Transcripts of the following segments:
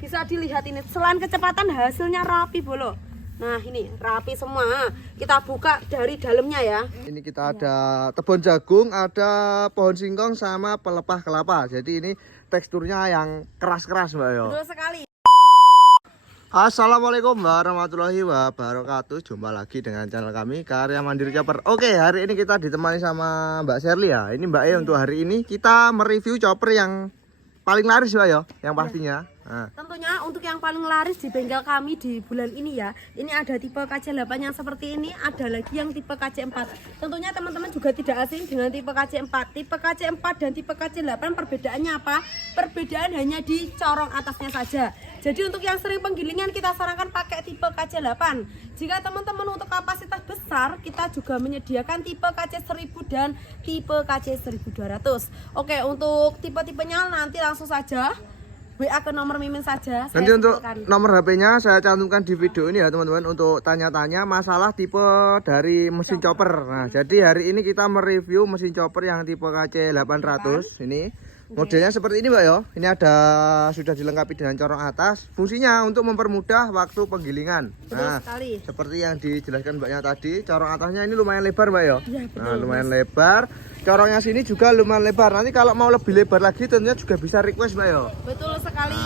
Bisa dilihat ini, selain kecepatan hasilnya rapi bolo. Nah ini rapi semua. Kita buka dari dalamnya ya. Ini kita ada tebon jagung, ada pohon singkong sama pelepah kelapa. Jadi ini teksturnya yang keras-keras Mbak Yo. Betul sekali. Assalamualaikum warahmatullahi wabarakatuh. Jumpa lagi dengan channel kami Karya Mandiri Chopper. Oke, hari ini kita ditemani sama Mbak Sherly ya. Ini Mbak untuk hari ini kita mereview chopper yang paling laris Mbak Yo, yang pastinya. Nah. Tentunya untuk yang paling laris di bengkel kami di bulan ini ya. Ini ada tipe KC8 yang seperti ini, ada lagi yang tipe KC4. Tentunya teman-teman juga tidak asing dengan tipe KC4. Tipe KC4 dan tipe KC8 perbedaannya apa? Perbedaan hanya di corong atasnya saja. Jadi untuk yang sering penggilingan kita sarankan pakai tipe KC8. Jika teman-teman untuk kapasitas besar, kita juga menyediakan tipe KC1000 dan tipe KC1200. Oke, untuk tipe-tipenya nanti langsung saja WA ke nomor Mimin saja. Nanti untuk nomor HP-nya saya cantumkan di video ini ya teman-teman, untuk tanya-tanya masalah tipe dari mesin chopper. Nah, jadi hari ini kita mereview mesin chopper yang tipe KC800 ini. Modelnya seperti ini Mbak Yo. Ini ada sudah dilengkapi dengan corong atas. Fungsinya untuk mempermudah waktu penggilingan. Nah, seperti yang dijelaskan Mbaknya tadi, corong atasnya ini lumayan lebar Mbak Yo. Ya, betul, nah, lumayan lebar. Corongnya sini juga lumayan lebar. Nanti kalau mau lebih lebar lagi tentunya juga bisa request Mbak Yo. Betul sekali.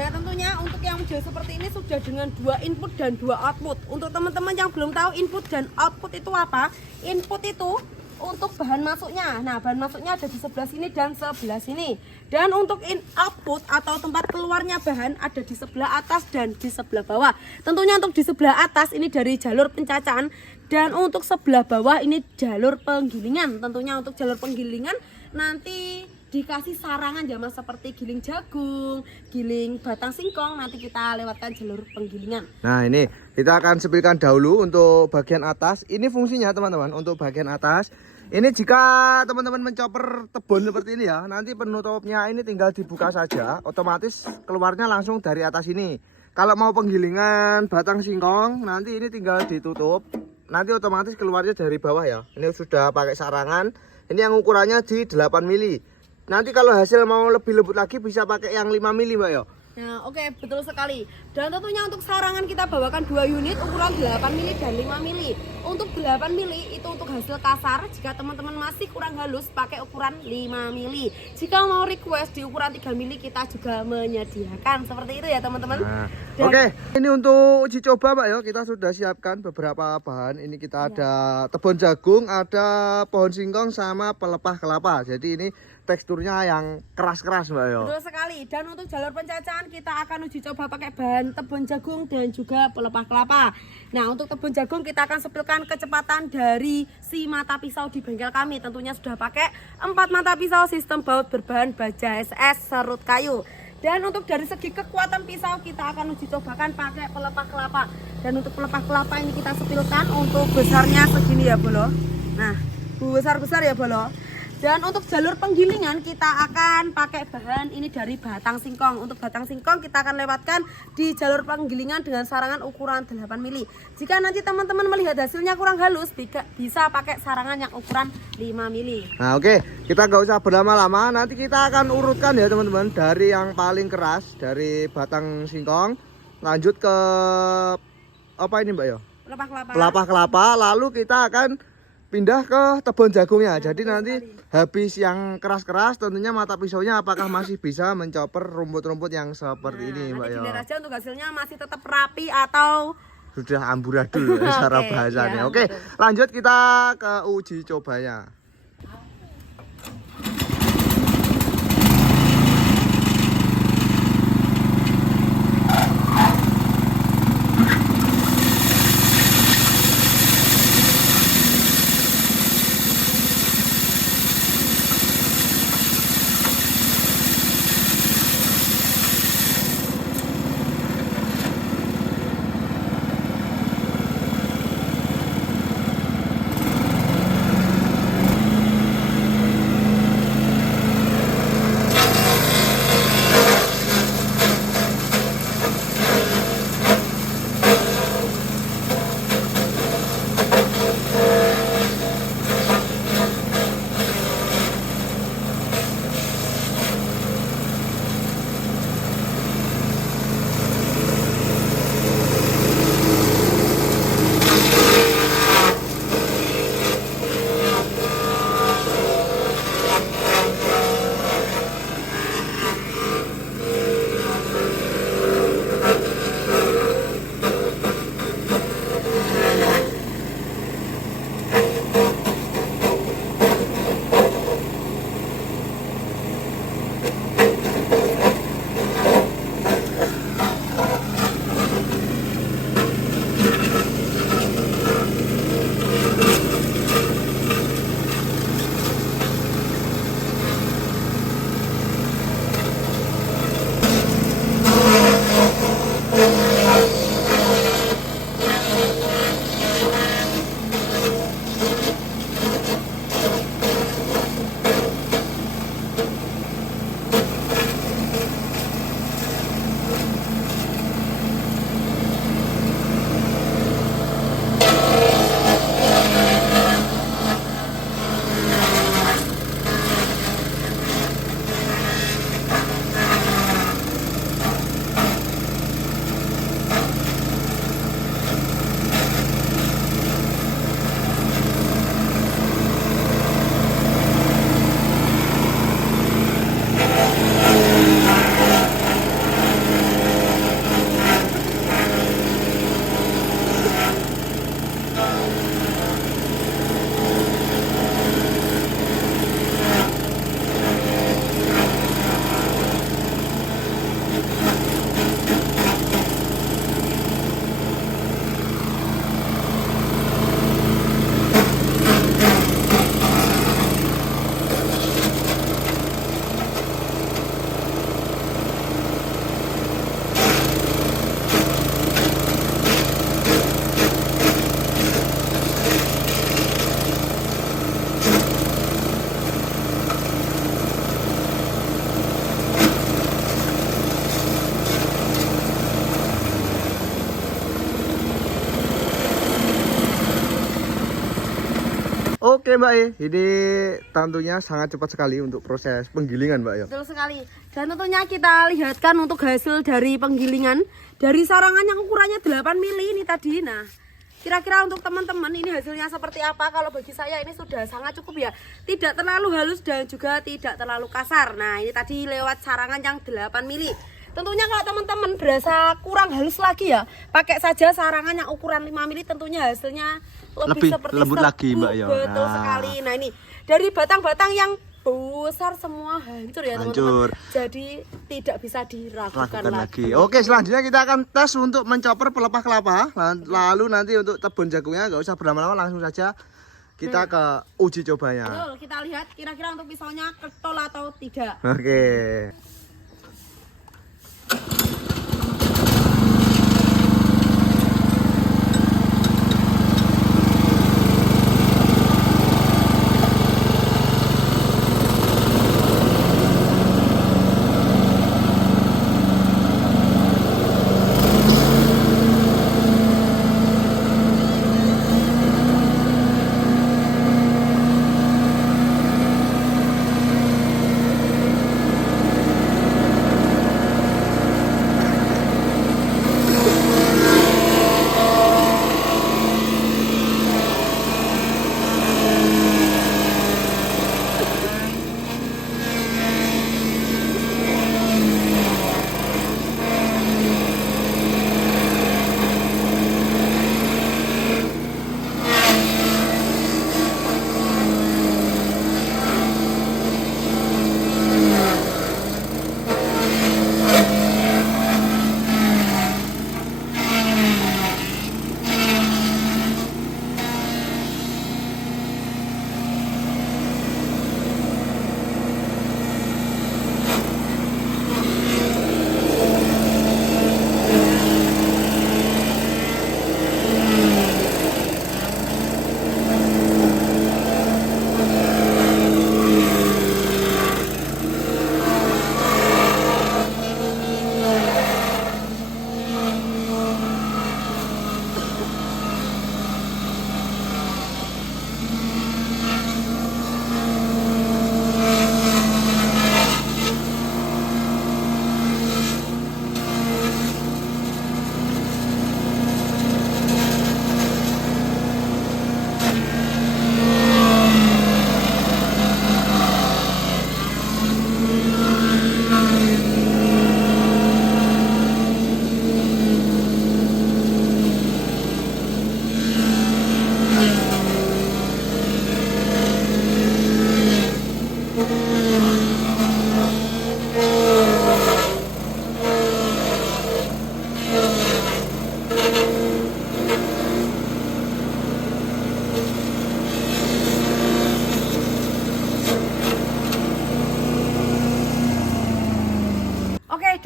Nah tentunya untuk yang model seperti ini sudah dengan 2 input dan 2 output. Untuk teman-teman yang belum tahu input dan output itu apa? Input itu untuk bahan masuknya. Nah bahan masuknya ada di sebelah sini dan sebelah sini. Dan untuk output atau tempat keluarnya bahan ada di sebelah atas dan di sebelah bawah. Tentunya untuk di sebelah atas ini dari jalur pencacahan, dan untuk sebelah bawah ini jalur penggilingan. Tentunya untuk jalur penggilingan nanti dikasih sarangan ya mas, seperti giling jagung, giling batang singkong, nanti kita lewatkan jalur penggilingan. Nah ini kita akan sepilkan dahulu untuk bagian atas. Ini fungsinya teman-teman untuk bagian atas. Ini jika teman-teman mencopper tebon seperti ini ya, nanti penutupnya ini tinggal dibuka saja, otomatis keluarnya langsung dari atas ini. Kalau mau penggilingan batang singkong nanti ini tinggal ditutup, nanti otomatis keluarnya dari bawah ya. Ini sudah pakai sarangan. Ini yang ukurannya di 8 mili. Nanti kalau hasil mau lebih lembut lagi bisa pakai yang 5 mili Mbak Yo. Nah oke, betul sekali. Dan tentunya untuk sarangan kita bawakan 2 unit ukuran 8 mili dan 5 mili. Untuk 8 mili itu untuk hasil kasar. Jika teman-teman masih kurang halus pakai ukuran 5 mili. Jika mau request di ukuran 3 mili kita juga menyediakan. Seperti itu ya teman-teman. Nah, oke, ini untuk uji coba Mbak Yo, kita sudah siapkan beberapa bahan. Ini kita ada tebon jagung, ada pohon singkong sama pelepah kelapa. Jadi ini teksturnya yang keras-keras Mbak Yo. Betul sekali. Dan untuk jalur pencacahan kita akan uji coba pakai bahan tebon jagung dan juga pelepah kelapa. Nah untuk tebon jagung kita akan sepilkan kecepatan dari si mata pisau di bengkel kami. Tentunya sudah pakai 4 mata pisau sistem baut berbahan baja SS serut kayu. Dan untuk dari segi kekuatan pisau kita akan uji cobakan pakai pelepah kelapa. Dan untuk pelepah kelapa ini kita sepilkan untuk besarnya segini ya Bolo. Nah besar-besar ya Bolo. Dan untuk jalur penggilingan kita akan pakai bahan ini dari batang singkong. Untuk batang singkong kita akan lewatkan di jalur penggilingan dengan sarangan ukuran 8 mili. Jika nanti teman-teman melihat hasilnya kurang halus, bisa pakai sarangan yang ukuran 5 mili. Nah oke, kita nggak usah berlama-lama. Nanti kita akan urutkan ya teman-teman, dari yang paling keras, dari batang singkong, lanjut ke apa ini Mbak Yo? Pelepah kelapa. Pelepah kelapa, lalu kita akan pindah ke tebon jagungnya. Jadi nanti habis yang keras-keras tentunya mata pisaunya apakah masih bisa mencopper rumput-rumput yang seperti ini Mbak Yo. Nanti dilihat aja untuk hasilnya masih tetap rapi atau sudah amburadul secara bahasanya. Ya, oke, lanjut kita ke uji cobanya. Oke Mbak ini tentunya sangat cepat sekali untuk proses penggilingan Mbak ya. Betul sekali. Dan tentunya kita lihatkan untuk hasil dari penggilingan dari sarangan yang ukurannya 8 mili ini tadi. Nah, kira-kira untuk teman-teman ini hasilnya seperti apa? Kalau bagi saya ini sudah sangat cukup ya. Tidak terlalu halus dan juga tidak terlalu kasar. Nah, ini tadi lewat sarangan yang 8 mili. Tentunya kalau teman-teman berasa kurang halus lagi ya, pakai saja sarangan yang ukuran 5 mili, tentunya hasilnya lebih seperti lembut lagi Mbak ya. Betul sekali. Nah, ini dari batang-batang yang besar semua hancur ya teman-teman. Jadi tidak bisa diragukan lagi. Oke, selanjutnya kita akan tes untuk mencoper pelepah kelapa. Lalu nanti untuk tebun jagungnya nggak usah berlama-lama, langsung saja kita ke uji cobanya. Betul, kita lihat kira-kira untuk pisaunya ketol atau tidak. Oke.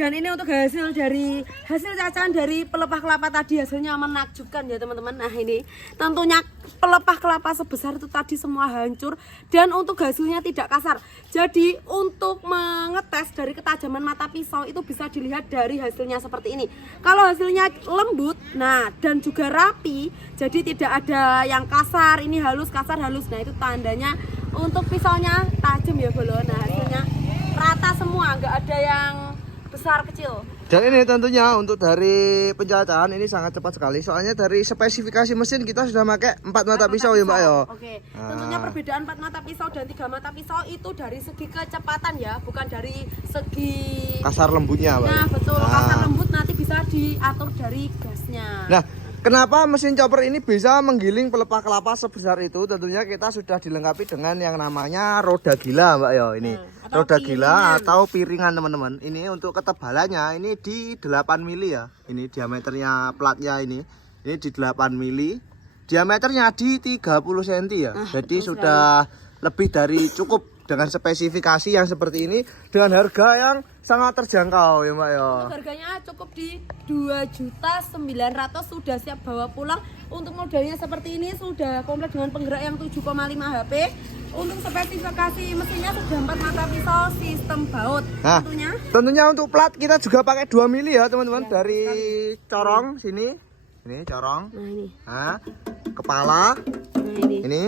Dan ini untuk hasil cacahan dari pelepah kelapa tadi, hasilnya menakjubkan ya teman-teman. Nah, ini tentunya pelepah kelapa sebesar itu tadi semua hancur dan untuk hasilnya tidak kasar. Jadi untuk mengetes dari ketajaman mata pisau itu bisa dilihat dari hasilnya seperti ini. Kalau hasilnya lembut, nah dan juga rapi, jadi tidak ada yang kasar, ini halus kasar halus. Nah, itu tandanya untuk pisaunya tajam ya bolo. Nah, hasilnya rata semua, nggak ada yang besar kecil. Dan ini tentunya untuk dari pencacahan ini sangat cepat sekali. Soalnya dari spesifikasi mesin kita sudah pakai 4 mata pisau ya Mbak ya. Oke. Tentunya perbedaan 4 mata pisau dan 3 mata pisau itu dari segi kecepatan ya, bukan dari segi kasar lembutnya Mbak. Nah, betul. Kasar lembut nanti bisa diatur dari gasnya. Nah, kenapa mesin chopper ini bisa menggiling pelepah kelapa sebesar itu? Tentunya kita sudah dilengkapi dengan yang namanya roda gila Mbak ya. Ini roda gila atau piringan teman-teman. Ini untuk ketebalannya ini di 8 mili ya. Ini diameternya platnya ini di 8 mili. Diameternya di 30 cm ya. Jadi sudah lebih dari cukup dengan spesifikasi yang seperti ini dengan harga yang sangat terjangkau ya Mbak ya. Harganya cukup di 2.900.000 sudah siap bawa pulang. Untuk modelnya seperti ini sudah komplit dengan penggerak yang 7,5 HP. Untuk spesifikasi mesinnya sudah 4 mata pisau sistem baut. Nah, tentunya untuk plat kita juga pakai 2 mili ya teman-teman, dari corong sini. Ini corong. Nah, ini. Nah, kepala. Nah, ini. Ini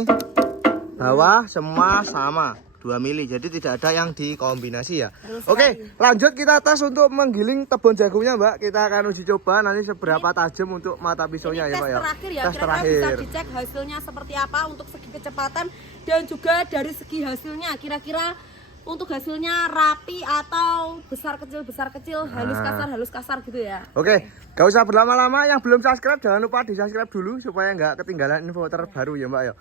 bawah semua sama 2 mili, jadi tidak ada yang dikombinasi ya. Oke, lanjut kita tes untuk menggiling tebon jagungnya Mbak. Kita akan uji coba nanti seberapa tajam untuk mata pisaunya ya Mbak ya. Terakhir ya, tes kira-kira terakhir. bisa dicek hasilnya seperti apa untuk segi kecepatan dan juga dari segi hasilnya kira-kira untuk hasilnya rapi atau besar kecil, halus kasar gitu ya. Oke, gak usah berlama-lama. Yang belum subscribe jangan lupa di subscribe dulu supaya nggak ketinggalan info terbaru ya Mbak ya.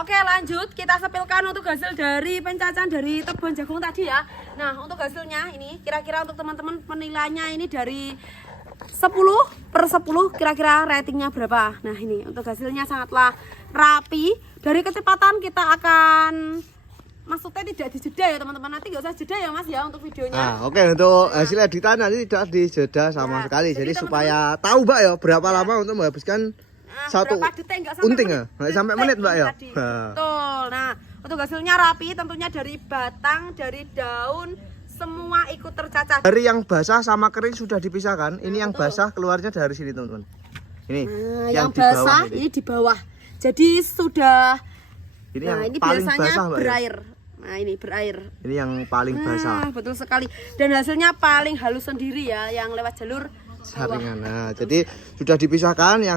Oke, lanjut kita sepilkan untuk hasil dari pencacahan dari tebon jagung tadi ya. Nah, untuk hasilnya ini kira-kira untuk teman-teman penilaiannya ini dari 10/10 kira-kira ratingnya berapa. Nah, ini untuk hasilnya sangatlah rapi. Dari kecepatan kita akan maksudnya tidak dijeda ya teman-teman, nanti nggak usah jeda ya Mas ya untuk videonya. Nah, oke, untuk hasil editan nanti tidak dijeda sama sekali. Jadi supaya tahu Mbak ya berapa lama untuk menghabiskan satu berapa detik, nggak sampai unting menit. ya, nggak sampai menit Mbak ya. Tadi. Betul. Nah, untuk hasilnya rapi, tentunya dari batang, dari daun, semua ikut tercacah. Dari yang basah sama kering sudah dipisahkan. Ini yang basah keluarnya dari sini teman-teman. Ini Nah, yang di bawah basah ini di bawah. Jadi sudah. Ini Nah, yang ini paling biasanya basah Mbak ya. berair. Nah, ini berair. Ini yang paling basah. Nah, betul sekali. Dan hasilnya paling halus sendiri ya, yang lewat jalur Saringan. Nah, jadi sudah dipisahkan yang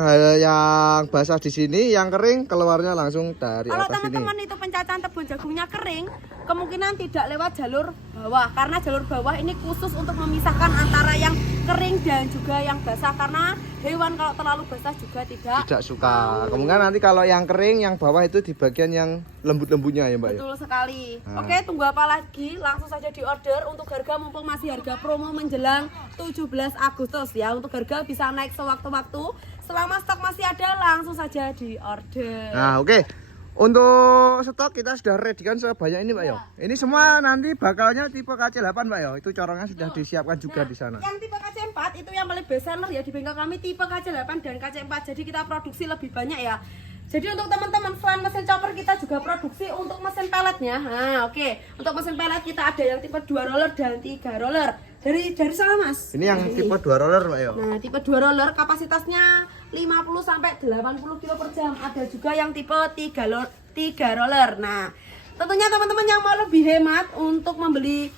basah di sini, yang kering keluarnya langsung dari kalau atas sini. teman-teman itu pencacahan tebon jagungnya kering, kemungkinan tidak lewat jalur bawah karena jalur bawah ini khusus untuk memisahkan antara yang kering dan juga yang basah karena hewan kalau terlalu basah juga tidak suka. Kemungkinan nanti kalau yang kering, yang bawah itu di bagian yang lembut-lembutnya ya Mbak ya. Betul sekali. Nah. Oke, tunggu apa lagi? Langsung saja di order untuk harga mumpung masih harga promo menjelang 17 Agustus ya. Untuk harga bisa naik sewaktu-waktu. Selama stok masih ada langsung saja di order. Nah, oke. Untuk stok kita sudah ready kan sebanyak ini Mbak ya. Ini semua nanti bakalnya tipe KC8 Mbak ya. Itu corongnya sudah disiapkan juga di sana. Yang tipe KC4 itu yang paling best seller ya di bengkel kami, tipe KC8 dan KC4. Jadi kita produksi lebih banyak ya. Jadi untuk teman-teman selain mesin chopper kita juga produksi untuk mesin pelletnya. Nah, oke. Untuk mesin pellet kita ada yang tipe 2 roller dan 3 roller. Dari sana Mas. Ini yang tipe 2 roller Mbak ya. Nah, tipe 2 roller kapasitasnya 50 sampai 80 kg per jam. Ada juga yang tipe 3 roller. Nah, tentunya teman-teman yang mau lebih hemat untuk membeli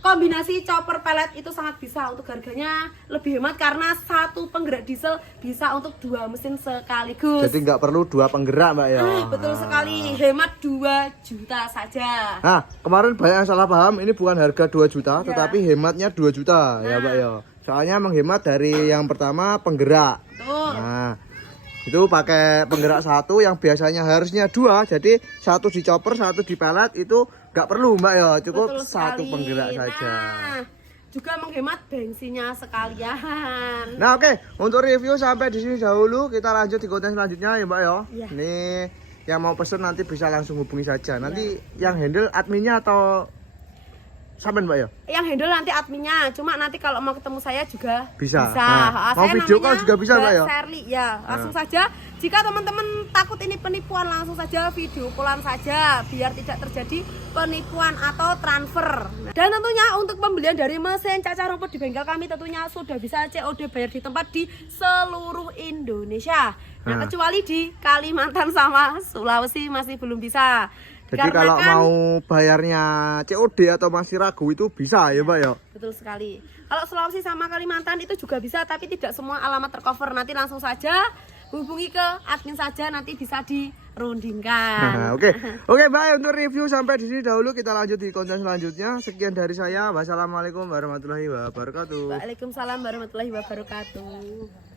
kombinasi chopper pellet itu sangat bisa. Untuk harganya lebih hemat karena satu penggerak diesel bisa untuk 2 mesin sekaligus. Jadi nggak perlu 2 penggerak Mbak ya. Betul sekali, hemat 2 juta saja. Nah, kemarin banyak yang salah paham, ini bukan harga 2 juta, Ya. tetapi hematnya 2 juta ya Mbak ya. Soalnya menghemat dari yang pertama penggerak. Betul. Nah, itu pakai penggerak satu yang biasanya harusnya 2, jadi satu di chopper, satu di pellet itu nggak perlu Mbak ya, cukup Betul satu sekali. penggerak saja. Nah, juga menghemat bensinnya sekalian. Nah oke, untuk review sampai di sini dahulu, kita lanjut di konten selanjutnya ya Mbak ya. Iya. Ini yang mau pesen nanti bisa langsung hubungi saja. Nanti yang handle adminnya atau sampean Mbak ya? Yang handle nanti adminnya, cuma nanti kalau mau ketemu saya juga Bisa. bisa. Nah, mau Saya video call namanya juga bisa, Mbak, ya? Sherly ya. Langsung saja. Jika teman-teman takut ini penipuan, langsung saja video callan saja biar tidak terjadi penipuan atau transfer. Dan tentunya untuk pembelian dari mesin cacah rumput di bengkel kami tentunya sudah bisa COD bayar di tempat di seluruh Indonesia. Nah, kecuali di Kalimantan sama Sulawesi masih belum bisa. Jadi kalau Dikarenakan- mau bayarnya COD atau masih ragu itu bisa ya Mbak ya? Betul sekali. Kalau Sulawesi sama Kalimantan itu juga bisa, tapi tidak semua alamat tercover. Nanti langsung saja hubungi ke admin saja, nanti bisa dirundingkan. Nah, oke. Oke, Mbak, untuk review sampai di sini dahulu, kita lanjut di konten selanjutnya. Sekian dari saya. Wassalamualaikum warahmatullahi wabarakatuh. Waalaikumsalam warahmatullahi wabarakatuh.